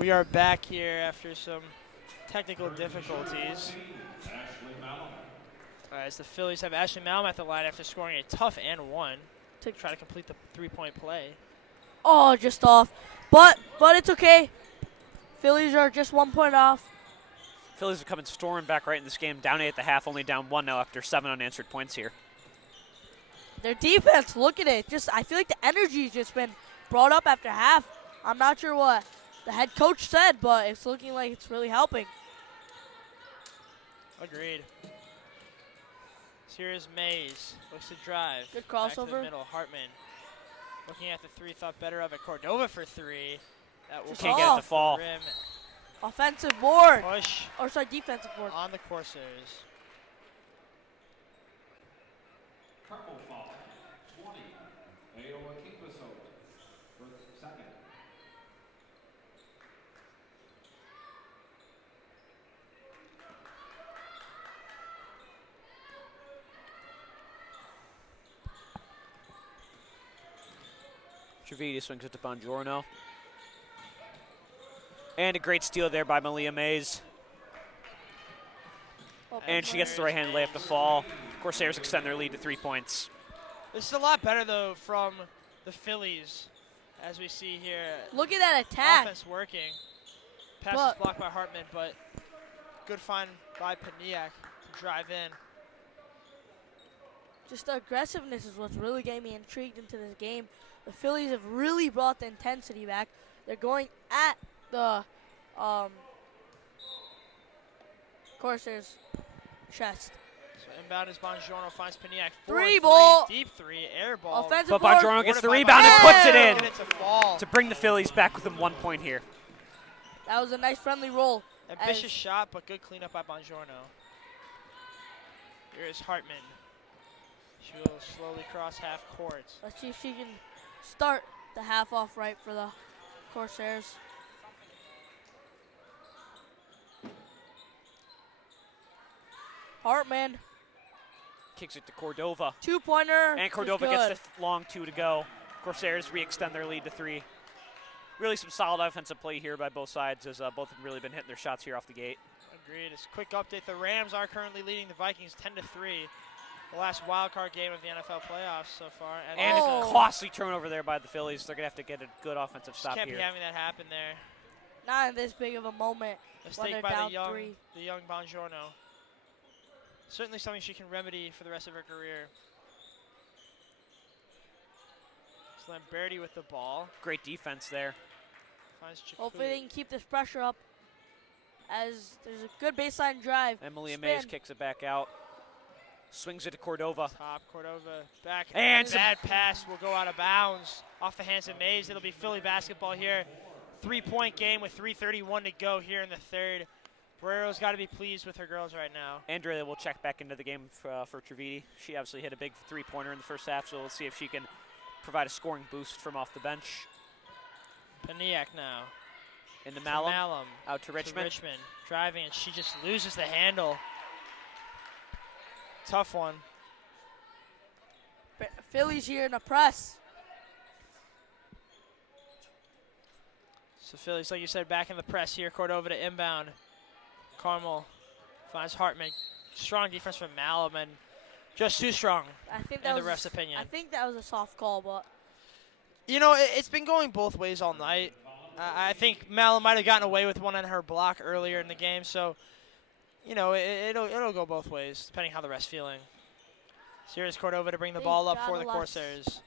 We are back here after some technical difficulties. All right, as the Phillies have Ashley Malum at the line after scoring a tough and one to try to complete the three-point play. Oh, just off. But it's okay. Phillies are just 1 point off. Phillies are coming storming back right in this game. Down 8 at the half, only down 1 now after 7 unanswered points here. Their defense, look at it. I feel like the energy's just been brought up after half. I'm not sure what the head coach said, but it's looking like it's really helping. Agreed. So here's Mays. Looks to drive. Good crossover. Back to the middle. Hartman looking at the three, thought better of it. Cordova for three. That will Can't get it to fall. Rim. Offensive board. Push. Or sorry, defensive board. On the Corsairs. Carmel foul, 20. Aowa Kingwisola for second. Trividi swings it to Bongiorno. And a great steal there by Malia Mays. And she gets the right-hand layup to fall. Corsairs extend their lead to 3 points. This is a lot better, though, from the Phillies, as we see here. Look at that attack. Offense working. Pass is blocked by Hartman, but good find by Paniak to drive in. Just the aggressiveness is what's really getting me intrigued into this game. The Phillies have really brought the intensity back. They're going at the Corsairs' chest. So inbound is Bongiorno, finds Paniak. Three ball. Deep three, air ball. Offensive But Bongiorno gets the Fortified rebound and puts it Get in it to fall. to bring the Phillies back within 1 point here. That was a nice friendly roll. Ambitious shot, but good cleanup by Bongiorno. Here is Hartman. She will slowly cross half court. Let's see if she can start the half off right for the Corsairs. Hartman. Kicks it to Cordova. Two-pointer. And Cordova gets the long 2 to go. Corsairs re-extend their lead to 3. Really some solid offensive play here by both sides, as both have really been hitting their shots here off the gate. Agreed. As a quick update, the Rams are currently leading the Vikings 10-3. The last wild card game of the NFL playoffs so far. And a costly turnover there by the Phillies. They're going to have to get a good offensive stop can't here. be having that happen there. Not in this big of a moment. Mistake by down the young Bongiorno. Certainly something she can remedy for the rest of her career. It's Lamberti with the ball. Great defense there. Hopefully they can keep this pressure up, as there's a good baseline drive. Emily Mays kicks it back out. Swings it to Cordova. Top, Cordova back. And bad pass will go out of bounds off the hands of Mays. It'll be Philly basketball here. 3-point game with 3:31 to go here in the third. Barrero's got to be pleased with her girls right now. Andrea will check back into the game for Trividi. She obviously hit a big three-pointer in the first half, so we'll see if she can provide a scoring boost from off the bench. Paniak now. Into Malum. Out to To Richmond. Richmond. Driving, and she just loses the handle. Tough one. Phillies here in a press. So Phillies, like you said, back in the press here. Cordova to inbound. Carmel finds Hartman. Strong defense from Malum, and just too strong I think in that the was ref's opinion. I think that was a soft call, but You know, it's been going both ways all night. I think Malum might have gotten away with one on her block earlier in the game, so you know it'll go both ways depending how the ref's feeling. So here's Cordova to bring the ball up for the Corsairs.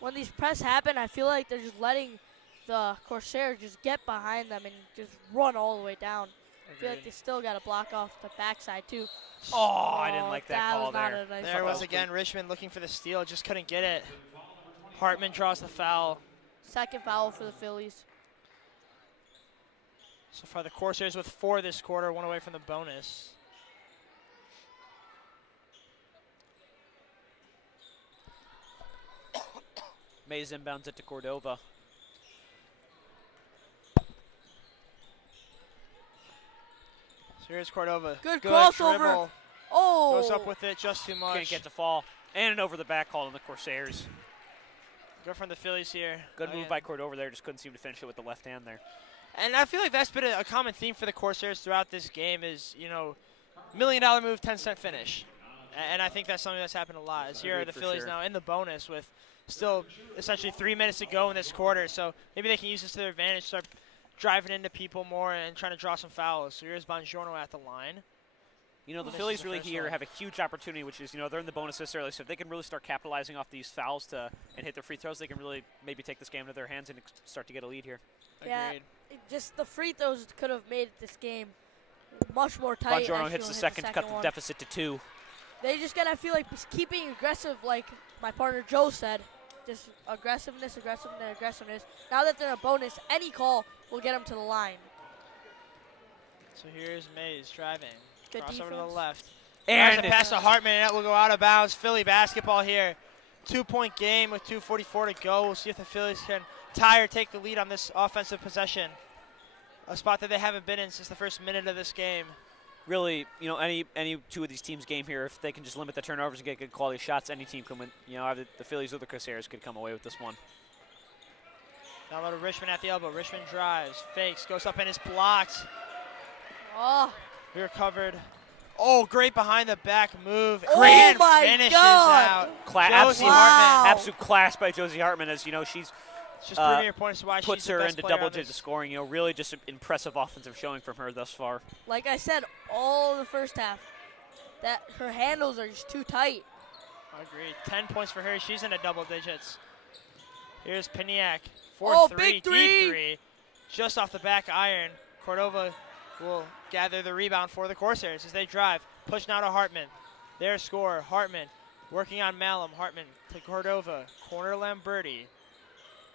When these press happen, I feel like they're just letting the Corsairs just get behind them and just run all the way down. I feel like they still got to block off the backside too. Oh, I didn't like that call was not there. a nice There call. was again Richmond looking for the steal, just couldn't get it. Hartman draws the foul. Second foul for the Phillies. So far the Corsairs with 4 this quarter, 1 away from the bonus. Mays inbounds it to Cordova. So here's Cordova. Good crossover. Dribble. Oh! Goes up with it just too much. Can't get to fall. And an over the back call on the Corsairs. Good from the Phillies here. Good move by Cordova there. Just couldn't seem to finish it with the left hand there. And I feel like that's been a common theme for the Corsairs throughout this game is, $1 million move, 10-cent finish. And I think that's something that's happened a lot. As here are the Phillies now in the bonus with still essentially 3 minutes to go in this quarter. So maybe they can use this to their advantage, start driving into people more and trying to draw some fouls. So here's Bongiorno at the line. The Phillies really here have a huge opportunity, which is, they're in the bonus this early. So if they can really start capitalizing off these fouls and hit their free throws, they can really maybe take this game into their hands and start to get a lead here. Yeah, just the free throws could have made this game much more tight. Bongiorno hits the second to cut the deficit to 2. They just got to feel like keeping aggressive, like my partner Joe said. Just aggressiveness. Now that they're in a bonus, any call will get them to the line. So here's Mays driving. Good Cross over to defense. the left. And pass to Hartman, and that will go out of bounds. Philly basketball here. 2-point game with 2:44 to go. We'll see if the Phillies can tie or take the lead on this offensive possession. A spot that they haven't been in since the first minute of this game. Really, any two of these teams' game here, if they can just limit the turnovers and get good quality shots, any team can win. Either the Phillies or the Corsairs could come away with this one. Now to Richmond at the elbow. Richmond drives, fakes, goes up and is blocked. Oh. We recovered. Oh, great behind the back move. Oh Great my finishes God. out. Absolute, Hartman. absolute class by Josie Hartman, as she's Just proving your point as to why puts she's the her best into player on double-digit this. scoring. Really just an impressive offensive showing from her thus far. Like I said, all the first half, that her handles are just too tight. Agreed. 10 points for her. She's in the double digits. Here's Paniak. 4-3, Oh, big three. deep three. Just off the back iron. Cordova will gather the rebound for the Corsairs as they drive. Push now to Hartman. Their scorer, Hartman, working on Malum. Hartman to Cordova. Corner Lamberti.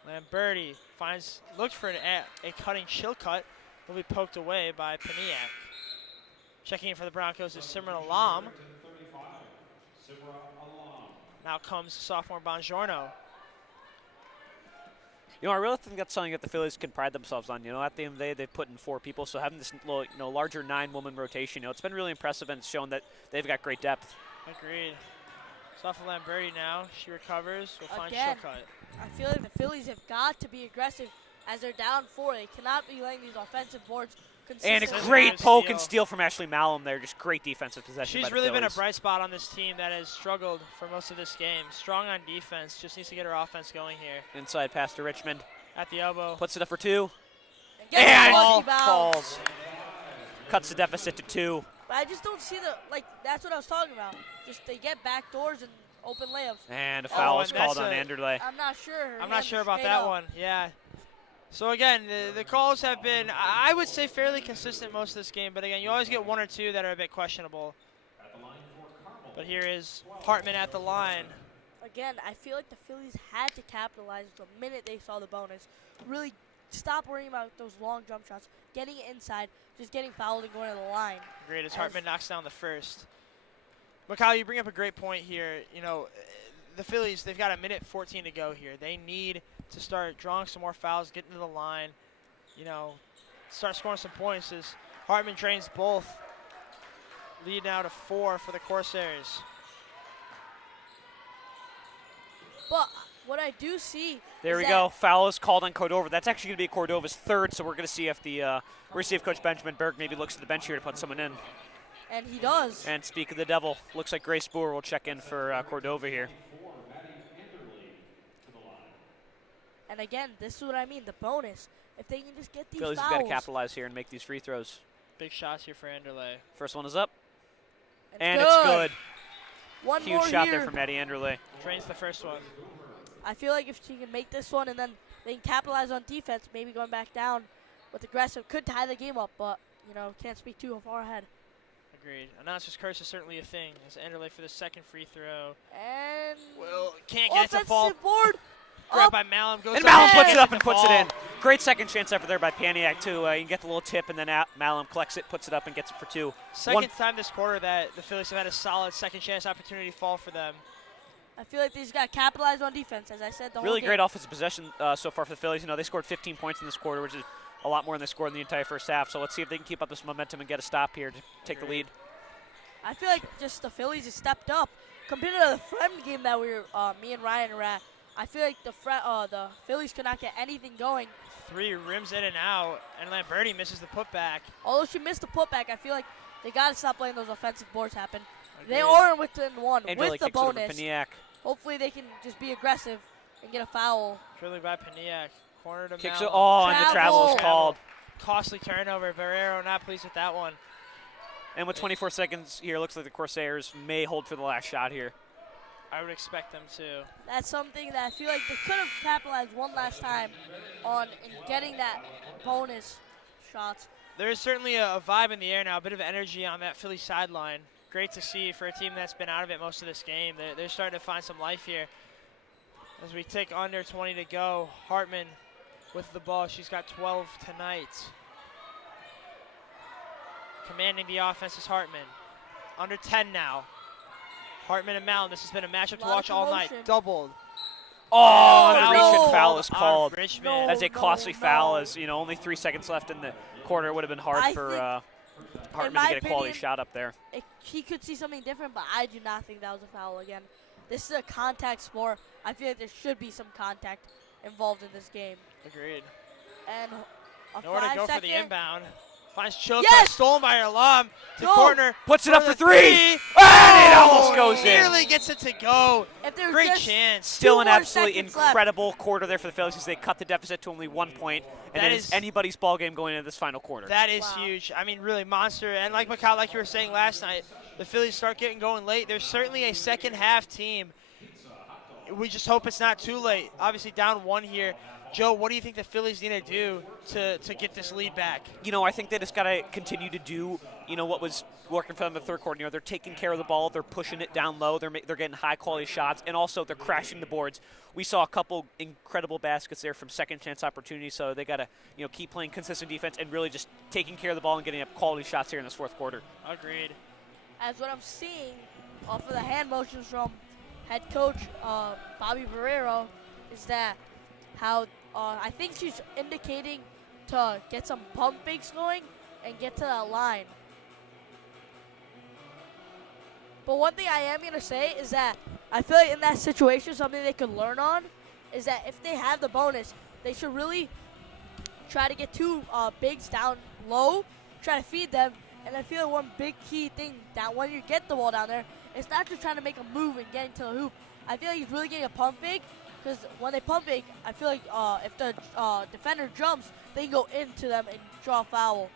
Lamberti looks for a cutting chill cut. Will be poked away by Paniak. Checking in for the Broncos is Simran Alam. Now comes sophomore Bongiorno. I really think that's something that the Phillies can pride themselves on. At the end of the day, they've put in 4 people, so having this larger 9-woman rotation, it's been really impressive and it's shown that they've got great depth. Agreed. Sophomore Lamberti now. She recovers. Will find Again. chill cut. I feel like the Phillies have got to be aggressive as they're down 4. They cannot be letting these offensive boards And a consistently. great poke and steal. steal from Ashley Malum there. Just great defensive possession by She's the really been a Phillies. bright spot on this team that has struggled for most of this game. Strong on defense. Just needs to get her offense going here. Inside pass to Richmond. At the elbow. Puts it up for 2. And gets And the ball rebound. falls. Cuts the deficit to 2. But I just don't see that's what I was talking about. Just they get back doors and open layups. And a foul is and called that's on Anderley. I'm not sure. I'm not sure about that one. Yeah. So again, the calls have been, I would say, fairly consistent most of this game. But again, you always get 1 or 2 that are a bit questionable. But here is Hartman at the line. Again, I feel like the Phillies had to capitalize the minute they saw the bonus. Really stop worrying about those long jump shots, getting it inside, just getting fouled and going to the line. Great as Hartman knocks down the first. Mikhail, you bring up a great point here. The Phillies, they've got 1:14 to go here. They need to start drawing some more fouls, get into the line, start scoring some points as Hartman drains both. Lead now to 4 for the Corsairs. But what I do see There is we that go. Foul is called on Cordova. That's actually going to be Cordova's 3rd, so we're going to see if Coach Benjamin Berg maybe looks at the bench here to put someone in. And he does. And speak of the devil, looks like Grace Boer will check in for Cordova here. And again, this is what I mean, the bonus. If they can just get these Phillies have fouls. got to capitalize here and make these free throws. Big shots here for Anderley. First one is up, and it's good. One Huge more shot here. there from Eddie Anderley. Drains the first one. I feel like if she can make this one and then they can capitalize on defense, maybe going back down with aggressive, could tie the game up, but, can't speak too far ahead. Agreed. Announcer's curse is certainly a thing. As Anderley for the second free throw. And Can't get it to fall. offensive board. Grabbed Up. by Malum. Goes And up Malum and puts it gets up to and puts it fall. in. Great second chance effort there by Paniak, too. You can get the little tip, and then Malum collects it, puts it up, and gets it for 2. Second time this quarter that the Phillies have had a solid second chance opportunity fall for them. I feel like they just got to capitalize on defense, as I said the whole Really game. great offensive possession so far for the Phillies. They scored 15 points in this quarter, which is a lot more than they scored in the entire first half. So let's see if they can keep up this momentum and get a stop here to take the lead. I feel like just the Phillies have stepped up. Compared to the friend game that me and Ryan were at, I feel like the Phillies could not get anything going three, rims in and out, and Lamberti misses the putback. Although she missed the putback, I feel like they got to stop letting those offensive boards happen. They Agreed. are within one And with really the kicks it over bonus. Paniak. Hopefully they can just be aggressive and get a foul. Dribbling by Paniak. Corner to Kicks Malum. it. Oh, and the travel is Travel. called. Costly turnover. Barrero not pleased with that one. And with 24 seconds here, looks like the Corsairs may hold for the last shot here. I would expect them to. That's something that I feel like they could have capitalized one last time on in getting that bonus shots. There is certainly a vibe in the air now, a bit of energy on that Philly sideline. Great to see for a team that's been out of it most of this game. They're starting to find some life here. As we take under 20 to go, Hartman with the ball. She's got 12 tonight. Commanding the offense is Hartman. Under 10 now. Hartman and Malum. This has been a matchup to watch all night. Doubled. Oh, and a no. reach and foul is On called. Richmond. That's a costly foul, no. as only 3 seconds left in the quarter. It would have been hard I for think, Hartman to my get a quality opinion, shot up there. He could see something different, but I do not think that was a foul again. This is a contact sport. I feel like there should be some contact involved in this game. Agreed. And a Nowhere to go 5-second. for the inbound. Finds Choke, Yes! stolen by her alum. To Go! corner. Puts it up for the three! And it almost Oh, goes in. Nearly gets it to go. If there's Great just chance. Still an more absolutely seconds left. incredible quarter there for the Phillies as they cut the deficit to only 1 point. And That it is is- anybody's ball game going into this final quarter. That is Wow. huge. I mean, really monster. And like Mikal, like you were saying last night, the Phillies start getting going late. There's certainly a second half team. We just hope it's not too late. Obviously down one here. Joe, what do you think the Phillies need to do to get this lead back? I think they just got to continue to do, what was working for them in the third quarter. They're taking care of the ball. They're pushing it down low. They're getting high-quality shots, and also they're crashing the boards. We saw a couple incredible baskets there from second-chance opportunities, so they got to, keep playing consistent defense and really just taking care of the ball and getting up quality shots here in this fourth quarter. Agreed. As what I'm seeing off of the hand motions from head coach Bobby Barrero is that how I think she's indicating to get some pump fakes going and get to that line. But one thing I am going to say is that I feel like in that situation, something they could learn on is that if they have the bonus, they should really try to get two bigs down low, try to feed them. And I feel like one big key thing that when you get the ball down there, it's not just trying to make a move and get into the hoop. I feel like he's really getting a pump fake because when they pump fake, I feel like if the defender jumps, they can go into them and draw a foul.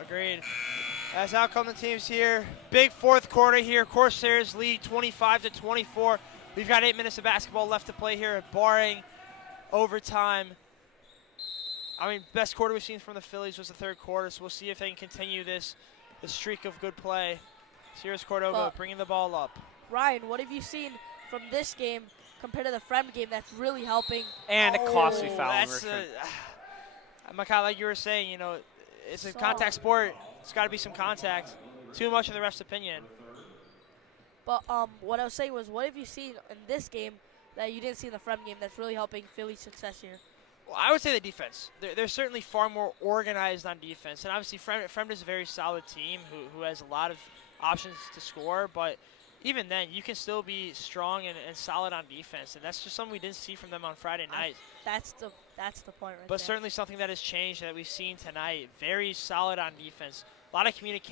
Agreed. As out come the teams here. Big fourth quarter here. Corsairs lead 25-24. We've got 8 minutes of basketball left to play here, barring overtime. I mean, best quarter we've seen from the Phillies was the third quarter, so we'll see if they can continue this streak of good play. Here's Cordova bringing the ball up. Ryan, what have you seen from this game compared to the Frem game that's really helping? And a costly foul. That's Mikal, like you were saying, it's a contact sport. It's got to be some contact. Too much in the ref's opinion. But what I was saying was, what have you seen in this game that you didn't see in the Frem game that's really helping Philly's success here? Well, I would say the defense. They're certainly far more organized on defense. And obviously, Frem is a very solid team who has a lot of options to score. But even then, you can still be strong and solid on defense. And that's just something we didn't see from them on Friday night. That's the point right But there. certainly something that has changed that we've seen tonight. Very solid on defense. A lot of communication.